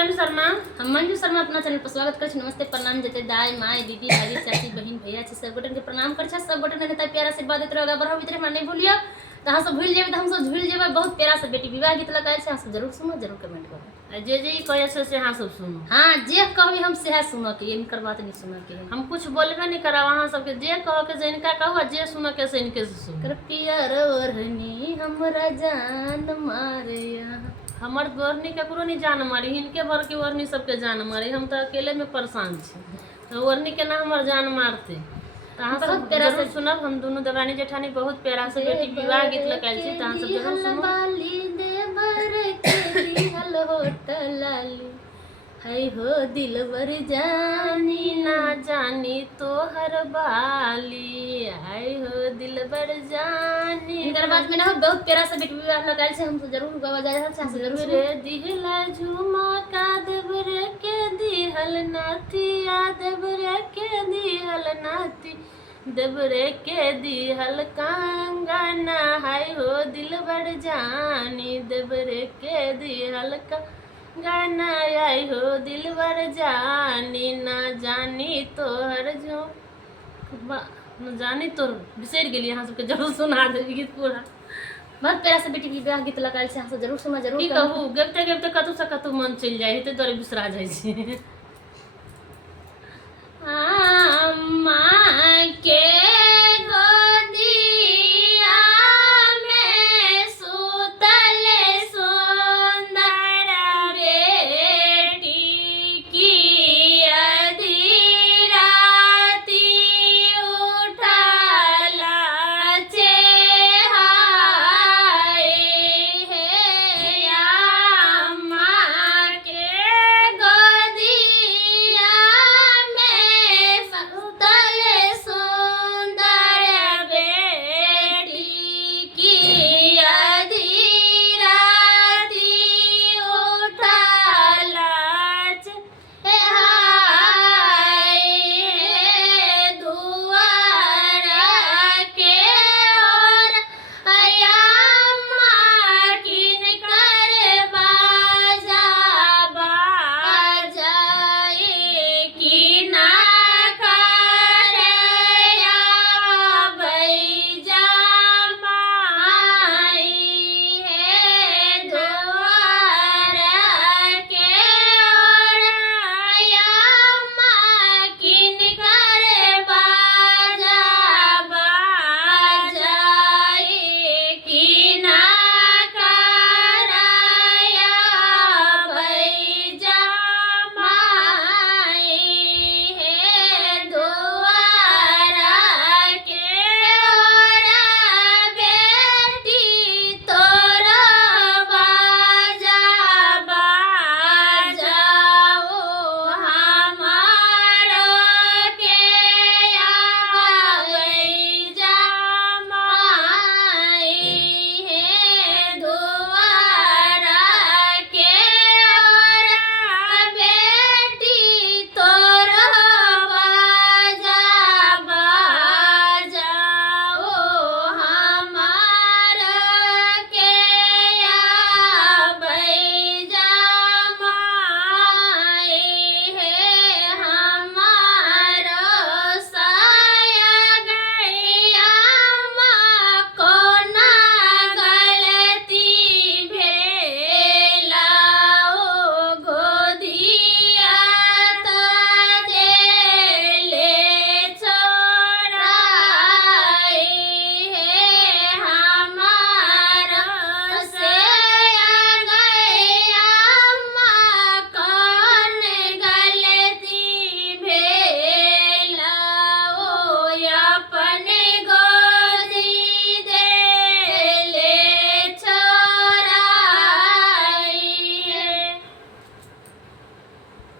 मिलन शर्मा। हम मंजू शर्मा अपना चैनल पर स्वागत कर छी। नमस्ते प्रणाम जते दाई माई दीदी दादी चाची बहन भैया छी सब गोटन के प्रणाम कर छी। सब गोटन ने प्यार आशीर्वाद देते रहोगा बढ़ो भीतर हमरा नहीं भूलियो तो हम सब भूल जेबे तो हम सब झूल जेबे। बहुत प्यारा से बेटी विवाह गीत लगाए छै, हम सब जरूर सुनो जरूर कमेंट करो। जे जे कहे छै से अहाँ सब सुनो। हां जे कहबी हम सेहा सुनो के, इनकर बात नहीं सुनो के। हम कुछ बोलबे नहीं करब, अहाँ सबके जे कहो के से इनका कहू, जे सुनो के से इनके से सुनो। कर पियर ओढ़नी हमरा जान मारिया। हमर ओढ़नी केकरो नहीं जान मारी, हिनके भर के ओढ़नी सबके जान मारी। हम तो अकेले में परेशान छी, तो ओढ़नी के ना हमर जान मारते। तो अहाँ सब जरूर सुनब। हम दोनों देवरानी जेठानी बहुत प्यारा से बेटी विवाह गीत लगाइल छी, तो अहाँ सब जरूर सुनो। बाली देवर के दिहल होटल लाली है हो दिलवर जानी ना जानी तोहर बाली, आय हो दिलबर जानी। इनकर बात में ना बहुत प्यारा सा बेटी विवाह लगाइल छै, हम तो जरूर गवा जा रहल छै, जरूर रे दिहला झुमका देवरे के दिहल नाथिया, देवरे के दिहल नाथी, देवरे के दिहल कंगना, हाय हो दिलबर जानी, देवरे के दिहल गाना, आई हो दिलबर जानी, ना जानी तोहर न जानी तोर बिसर गेली। अहाँ सबके जरूर सुना देवी गीत पूरा। बहुत प्यारा से बेटी विवाह गीत लगाइल छै, अहाँ सब जरूर सुना जरूर की कहू, गेबते गेबते कतौ से कतौ मन चल जाए, ते तोरे बिसरा जाय छै। माँ के